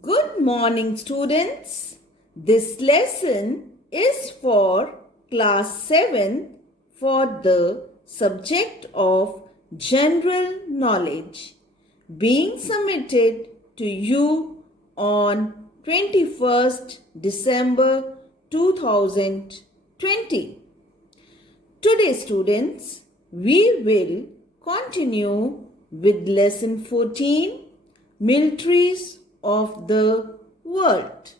Good morning, students. This lesson is for class 7 for the subject of general knowledge being submitted to you on 21st December 2020. Today, students, we will continue with lesson 14, Militaries of the world.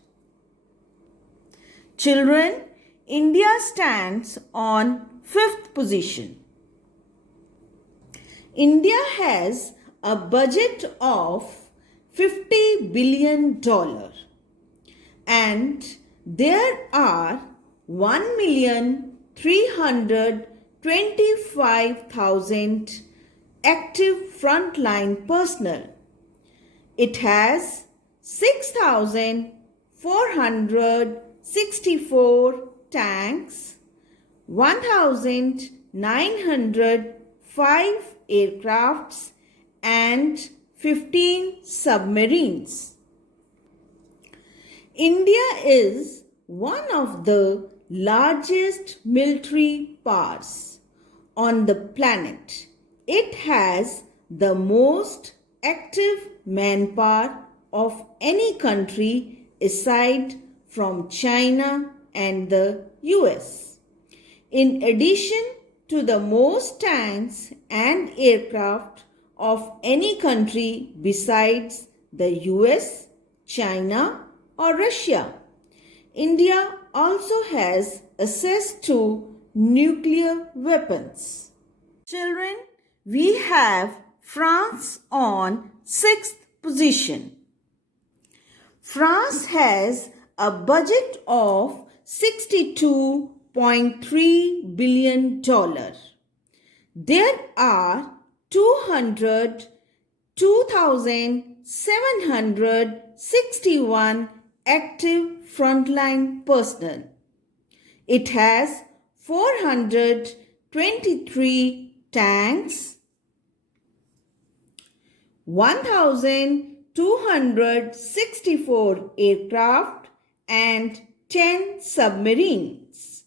Children, India stands on 5th position. India has a budget of $50 billion and there are 1,325,000 active frontline personnel. It has 6,464 tanks, 1,905 aircrafts and 15 submarines. India is one of the largest military powers on the planet. It has the most active manpower of any country aside from China and the US. In addition to the most tanks and aircraft of any country besides the US, China or Russia, India also has access to nuclear weapons. Children, we have France on 6th position. France has a budget of $62.3 billion. There are 202,761 active frontline personnel. It has 423 tanks, 1,264 aircraft and 10 submarines.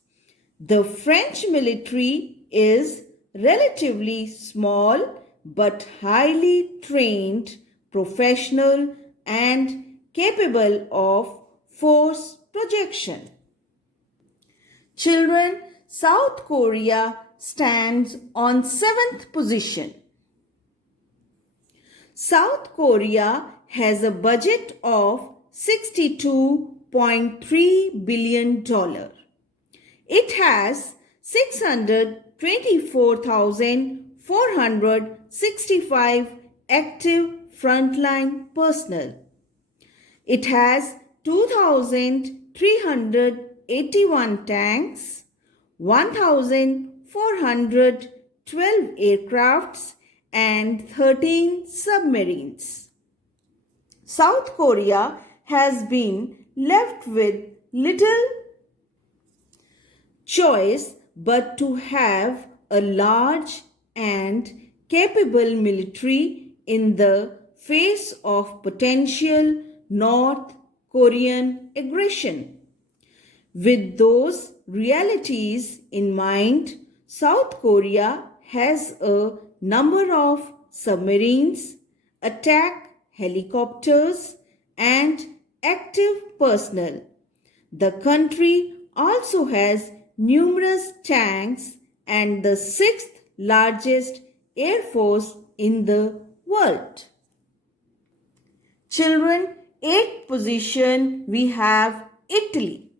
The French military is relatively small but highly trained, professional and capable of force projection. Children, South Korea stands on 7th position. South Korea has a budget of $62.3 billion. It has 624,465 active frontline personnel. It has 2,381 tanks, 1,412 aircrafts and 13 submarines. South Korea has been left with little choice but to have a large and capable military in the face of potential North Korean aggression. With those realities in mind, South Korea has a number of submarines, attack helicopters and active personnel. The country also has numerous tanks and the 6th largest air force in the world. Children, 8th position we have Italy.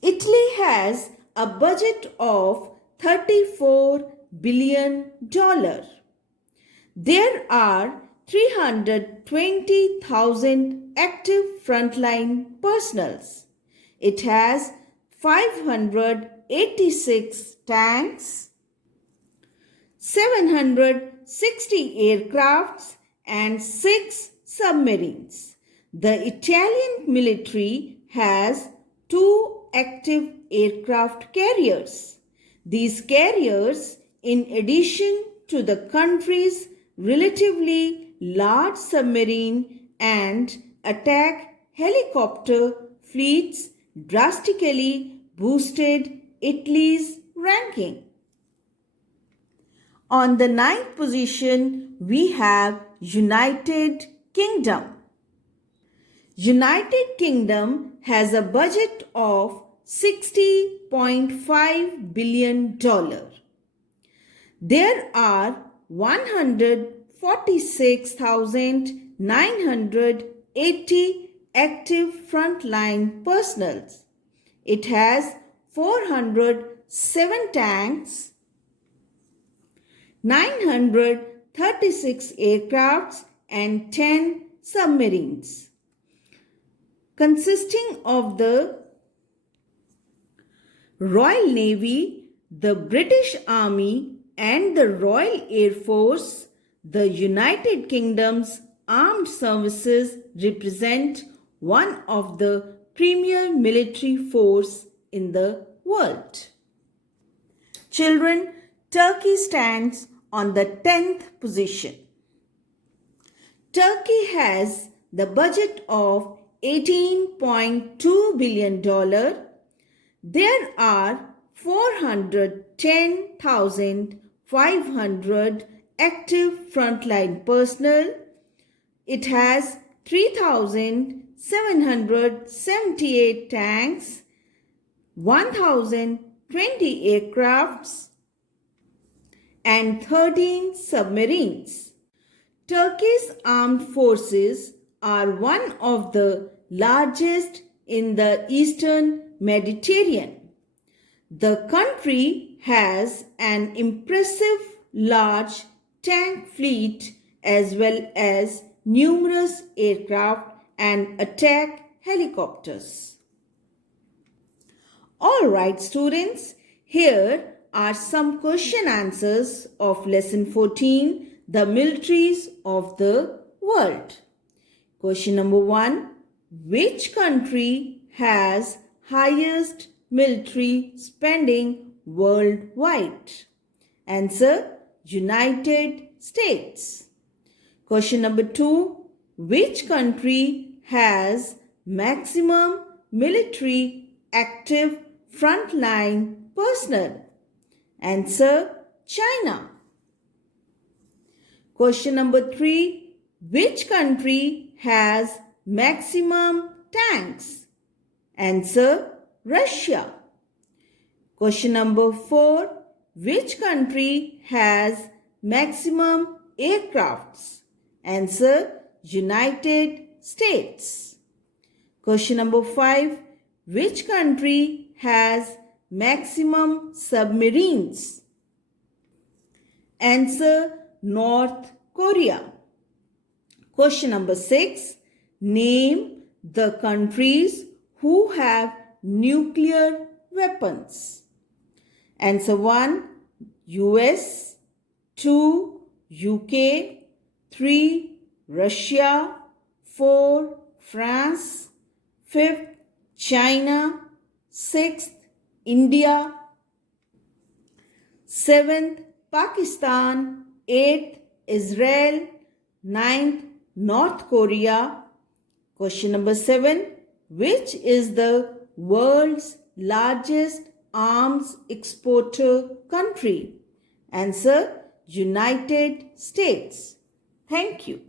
Italy has a budget of $34 billion. There are 320,000 active frontline personnel. It has 586 tanks, 760 aircrafts and 6 submarines. The Italian military has 2 active aircraft carriers. These carriers, in addition to the country's relatively large submarine and attack helicopter fleets drastically boosted Italy's ranking. On the ninth position, we have United Kingdom. United Kingdom has a budget of $60.5 billion. There are 146,980 active frontline personnel. It has 407 tanks, 936 aircrafts and 10 submarines, consisting of the Royal Navy, the British Army and the Royal Air Force. The United Kingdom's armed services represent one of the premier military force in the world. Children, Turkey stands on the 10th position. Turkey has the budget of $18.2 billion. There are 410,500 active frontline personnel. It has 3,778 tanks, 1,020 aircrafts, and 13 submarines. Turkey's armed forces are one of the largest in the Eastern Mediterranean. The country has an impressive large tank fleet as well as numerous aircraft and attack helicopters. Alright students, here are some question answers of lesson 14, the militaries of the world. Question number 1, which country has highest military spending worldwide? Answer, United States. Question number 2, which country has maximum military active frontline personnel? Answer, China. Question number 3, which country has maximum tanks? Answer, Russia. Question number 4, which country has maximum aircrafts? Answer, United States. Question number 5, which country has maximum submarines? Answer, North Korea. Question number 6, name the countries who have nuclear weapons. Answer 1, US, 2, UK, 3, Russia, 4, France, 5th, China, 6th, India, 7th, Pakistan, 8th, Israel, 9th, North Korea. Question number 7, which is the world's largest arms exporter country? Answer, United States. Thank you.